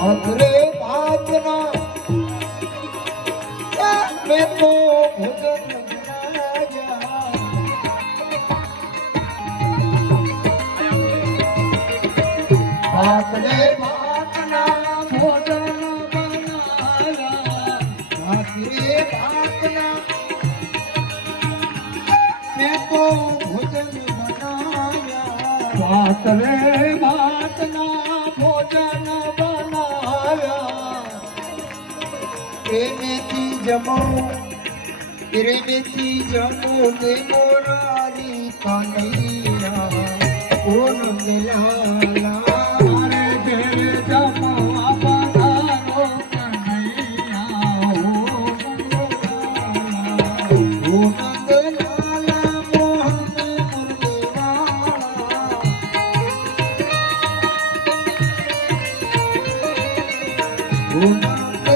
ભાખરે ભાતના મેં તો ભોજન બનાવ્યા ભાખરે ભાતના ભોજન બનાવ્યા ભાખરે ભાતના મેં તો ભોજન બનાવ્યા ભાખરે ભાતના ભોજન બનાવ્યા પ્રેમેથી જમો પ્રેમેથી જમો દે મોરારી કનૈયા કોણ લાલા રે ઘેર જમો આપનારો કનૈયા ઓ નંદલાલા મોહન મુરલીવાળા